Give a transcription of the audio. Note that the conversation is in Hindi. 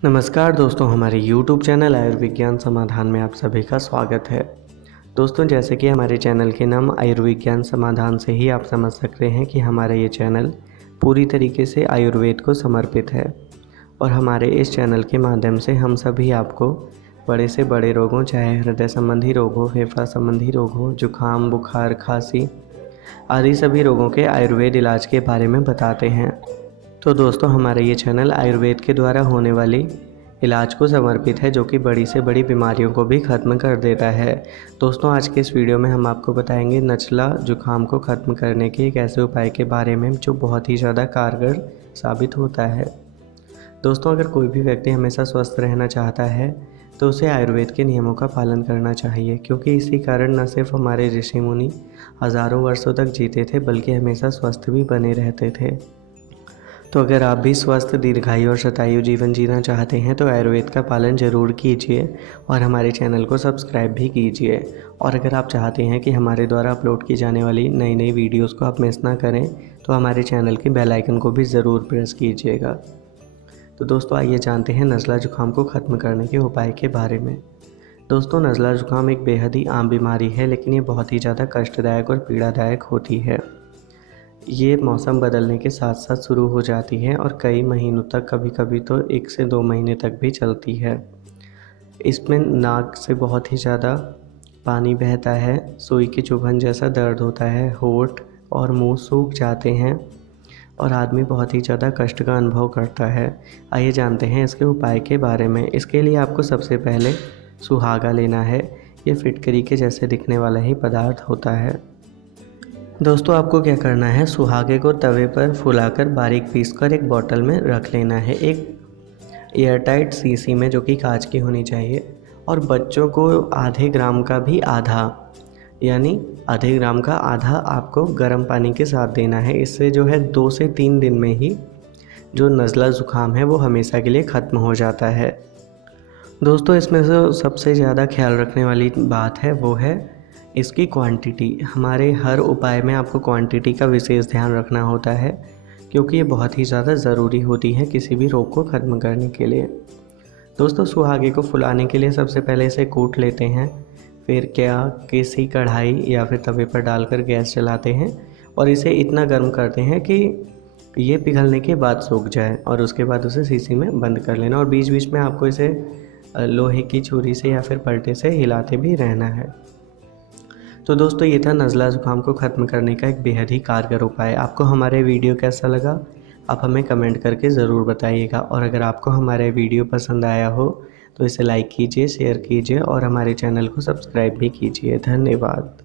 नमस्कार दोस्तों, हमारे YouTube चैनल आयुर्विज्ञान समाधान में आप सभी का स्वागत है। दोस्तों, जैसे कि हमारे चैनल के नाम आयुर्विज्ञान समाधान से ही आप समझ सकते हैं कि हमारा ये चैनल पूरी तरीके से आयुर्वेद को समर्पित है और हमारे इस चैनल के माध्यम से हम सभी आपको बड़े से बड़े रोगों, चाहे हृदय संबंधी रोग हो, फेफड़ा संबंधी रोग हो, जुकाम, बुखार, खांसी आदि सभी रोगों के आयुर्वेद इलाज के बारे में बताते हैं। तो दोस्तों, हमारा ये चैनल आयुर्वेद के द्वारा होने वाली इलाज को समर्पित है, जो कि बड़ी से बड़ी बीमारियों को भी ख़त्म कर देता है। दोस्तों, आज के इस वीडियो में हम आपको बताएंगे नज़ला जुकाम को ख़त्म करने के एक ऐसे उपाय के बारे में जो बहुत ही ज़्यादा कारगर साबित होता है। दोस्तों, अगर कोई भी व्यक्ति हमेशा स्वस्थ रहना चाहता है तो उसे आयुर्वेद के नियमों का पालन करना चाहिए, क्योंकि इसी कारण न सिर्फ हमारे ऋषि मुनि हज़ारों वर्षों तक जीते थे, बल्कि हमेशा स्वस्थ भी बने रहते थे। तो अगर आप भी स्वस्थ, दीर्घायु और शतायु जीवन जीना चाहते हैं तो आयुर्वेद का पालन ज़रूर कीजिए और हमारे चैनल को सब्सक्राइब भी कीजिए। और अगर आप चाहते हैं कि हमारे द्वारा अपलोड की जाने वाली नई नई वीडियोस को आप मिस ना करें तो हमारे चैनल के बेल आइकन को भी ज़रूर प्रेस कीजिएगा। तो दोस्तों, आइए जानते हैं नज़ला जुकाम को ख़त्म करने के उपाय के बारे में। दोस्तों, नज़ला जुकाम एक बेहद ही आम बीमारी है, लेकिन ये बहुत ही ज़्यादा कष्टदायक और पीड़ादायक होती है। ये मौसम बदलने के साथ साथ शुरू हो जाती है और कई महीनों तक, कभी कभी तो 1 से 2 महीने तक भी चलती है। इसमें नाक से बहुत ही ज़्यादा पानी बहता है, सुई की चुभन जैसा दर्द होता है, होंठ और मुंह सूख जाते हैं और आदमी बहुत ही ज़्यादा कष्ट का अनुभव करता है। आइए जानते हैं इसके उपाय के बारे में। इसके लिए आपको सबसे पहले सुहागा लेना है। ये फिटकरी के जैसे दिखने वाला ही पदार्थ होता है। दोस्तों, आपको क्या करना है, सुहागे को तवे पर फुलाकर बारीक पीसकर एक बोतल में रख लेना है, एक एयरटाइट शीशी में, जो कि कांच की होनी चाहिए। और बच्चों को आधे ग्राम का भी आधा, यानी आधे ग्राम का आधा आपको गर्म पानी के साथ देना है। इससे जो है 2 से 3 दिन में ही जो नज़ला ज़ुकाम है वो हमेशा के लिए ख़त्म हो जाता है। दोस्तों, इसमें से सबसे ज़्यादा ख्याल रखने वाली बात है वो है इसकी क्वांटिटी। हमारे हर उपाय में आपको क्वांटिटी का विशेष ध्यान रखना होता है, क्योंकि ये बहुत ही ज़्यादा ज़रूरी होती है किसी भी रोग को ख़त्म करने के लिए। दोस्तों, सुहागे को फुलाने के लिए सबसे पहले इसे कूट लेते हैं, फिर किसी कढ़ाई या फिर तवे पर डालकर गैस जलाते हैं और इसे इतना गर्म करते हैं कि ये पिघलने के बाद सूख जाए, और उसके बाद उसे शीशी में बंद कर लेना। और बीच बीच में आपको इसे लोहे की छुरी से या फिर पलटे से हिलाते भी रहना है। तो दोस्तों, ये था नज़ला ज़ुकाम को ख़त्म करने का एक बेहद ही कारगर उपाय। आपको हमारे वीडियो कैसा लगा, आप हमें कमेंट करके ज़रूर बताइएगा। और अगर आपको हमारे वीडियो पसंद आया हो तो इसे लाइक कीजिए, शेयर कीजिए और हमारे चैनल को सब्सक्राइब भी कीजिए। धन्यवाद।